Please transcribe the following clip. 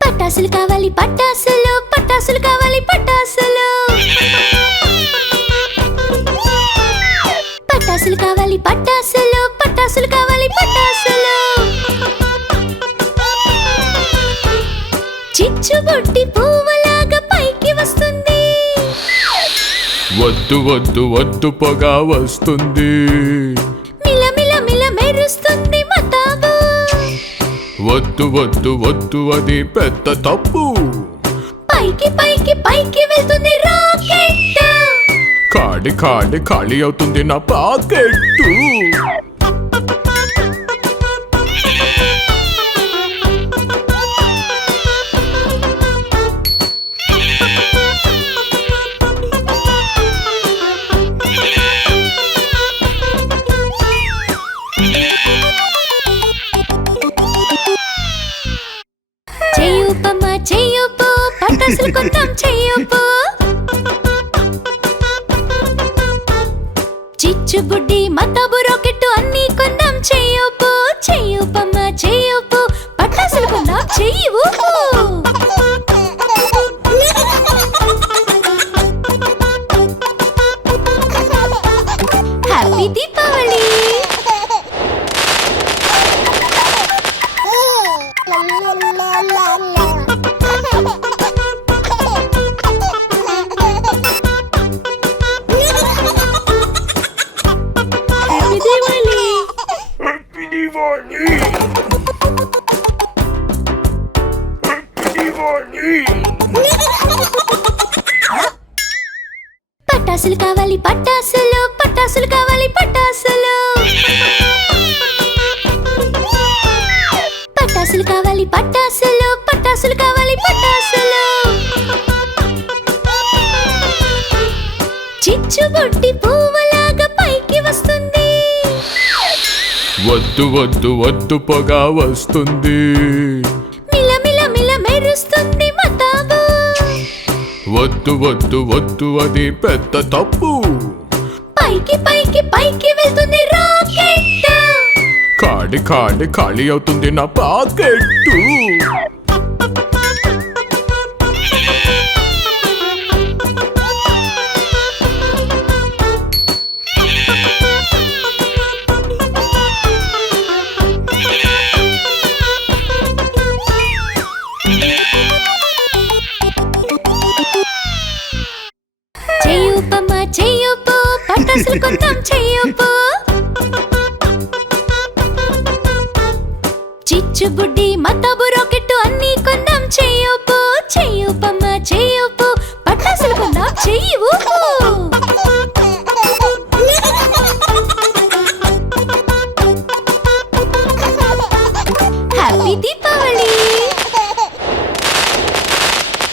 పటాసులు కావాలి పటాసులు, పటాసులు కావాలి పటాసులు. పటాసులు కావాలి పటాసులు, పటాసులు కావాలి పటాసులు. చిచ్చుబుడ్డి పువ్వులాగా పైకి వస్తుంది. వద్దు వద్దు వద్దు పొగ వస్తుంది. మిల మిల మిల మెరుస్తుంది మతాబు. వద్దు వద్దు వద్దు అది పెద్ద తప్పు. పైకి పైకి పైకి వెళ్తుంది రాకెట్. కాడి కాడి ఖాళీ అవుతుంది నా పాకెట్టు. చెయ్యూపమ్మా చెయ్యూపు, పటాసులు కొందాం చెయ్యూపు. చిచ్చుబుడ్డి మతాబు రాకెట్టు అన్నీ కొందాం చెయ్యూపు. చెయ్యూపమ్మా చెయ్యూపు, పటాసులు కొందాం చెయ్యూపు. హ్యాపీ దీపావళి. పటాసులు కావాలి పటాసులు, పటాసులు కావాలి పటాసులు. పటాసులు కావాలి పటాసులు, పటాసులు కావాలి పటాసులు. చిచ్చుబుడ్డి పువ్వులాగా పైకి వస్తుంది. వద్దు వద్దు వద్దు పొగ వస్తుంది. మిల మిల మిల మెరుస్తుంది మతాబు. వద్దు వద్దు వద్దు అది పెద్ద తప్పు. పైకి పైకి పైకి వెళ్తుంది రాకెట్. కాడి కాడి ఖాళీ అవుతుంది నా పాకెట్టు. చెయ్యూపమ్మా చెయ్యూపు, పటాసులు కొందాం చెయ్యూపు. చిచ్చుబుడ్డి మతాబు రాకెట్టు అన్నీ కొందాం చెయ్యూపు. చెయ్యూపమ్మా చెయ్యూపు, పటాసులు కొందాం చెయ్యూపు.